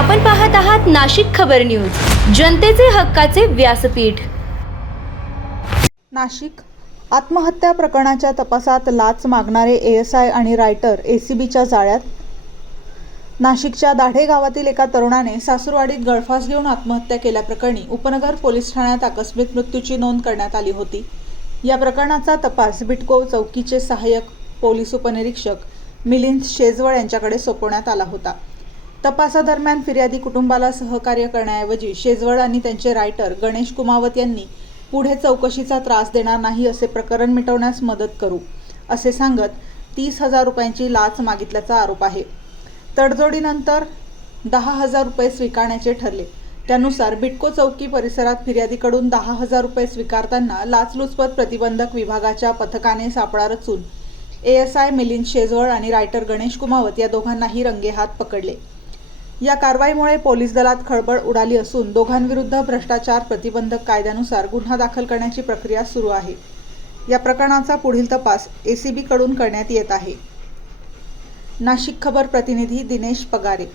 आपण पाहत आहात नाशिक खबर न्यूज, जनतेचे हक्काचे व्यासपीठ। नाशिक आत्महत्या प्रकरणाच्या तपासात लाच मागणारे एएसआय आणि रायटर एसीबीच्या जाळ्यात। नाशिकच्या दाढे गावातील एका तरुणाने सासूरवाडीत गळफास घेऊन आत्महत्या केल्याप्रकरणी उपनगर पोलीस ठाण्यात आकस्मिक मृत्यूची नोंद करण्यात आली होती। या प्रकरणाचा तपास बिटको चौकीचे सहाय्यक पोलीस उपनिरीक्षक मिलिंद शेजवळ यांच्याकडे सोपवण्यात आला होता। तपासादरम्यान फिर्यादी कुटुंबाला सहकार्य करण्याऐवजी शेजवळ आणि त्यांचे रायटर गणेश कुमावत यांनी पुढे चौकशीचा त्रास देणार नाही, असे प्रकरण मिटवण्यास मदत करू असे सांगत 30,000 रुपयांची लाच मागितल्याचा आरोप आहे। तडजोडीनंतर 10,000 रुपये स्वीकारण्याचे ठरले। त्यानुसार बिटको चौकी परिसरात फिर्यादीकडून 10,000 रुपये स्वीकारताना लाचलुचपत प्रतिबंधक विभागाच्या पथकाने सापळा रचून एएसआय मिलिंद शेजवळ आणि रायटर गणेश कुमावत या दोघांनाही रंगेहात पकडले। या कारवाईमुळे पोलीस दलात खळबळ उडाली असून दोघांविरुद्ध भ्रष्टाचार प्रतिबंधक कायद्यानुसार गुन्हा दाखल करण्याची प्रक्रिया सुरू आहे। या प्रकरणाचा पुढील तपास एसीबी कडून करण्यात येत आहे। नाशिक खबर प्रतिनिधी दिनेश पगारे।